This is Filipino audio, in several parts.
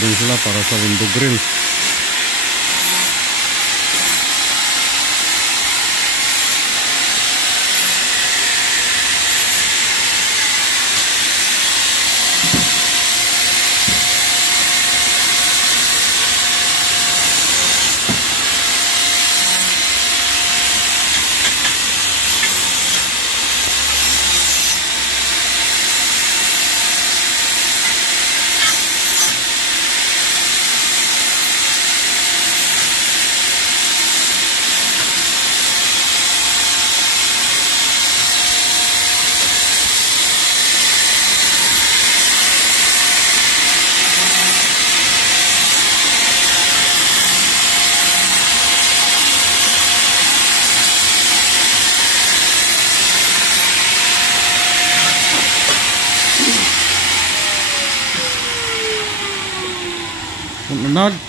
din sila para sa window grill.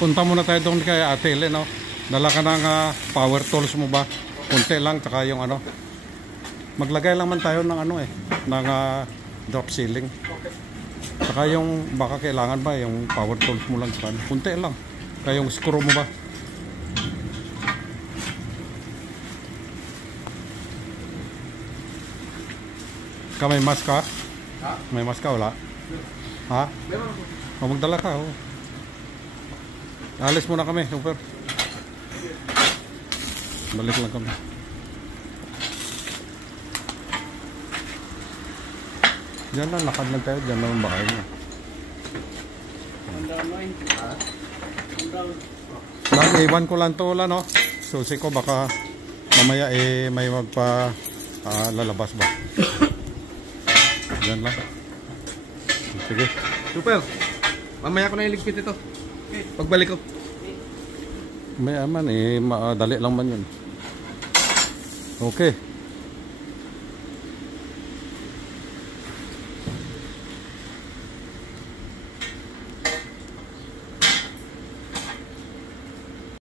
Punta muna tayo doon kay Ate Ellen, no? Dala ka ng power tools mo ba? Kunti lang, tsaka yung ano. Maglagay lang man tayo ng ano ng drop ceiling. Tsaka yung baka kailangan ba yung power tools mo lang, tsaka kunti lang. Kaya yung screw mo ba? May mask ka? Ha? May mask ka, wala? Ha? O, magdala ka, oh. Alis muna kami, super. Balik lang kami. Diyan lang, lakad lang tayo. Diyan lang ang bahay niya. Iwan ko lang ito, no? Susi ko, baka mamaya may magpa lalabas ba. Diyan lang. Sige. Super. Mamaya ko na iligpit ito. Pagbalik ko. May aman madali lang man yun. Okay.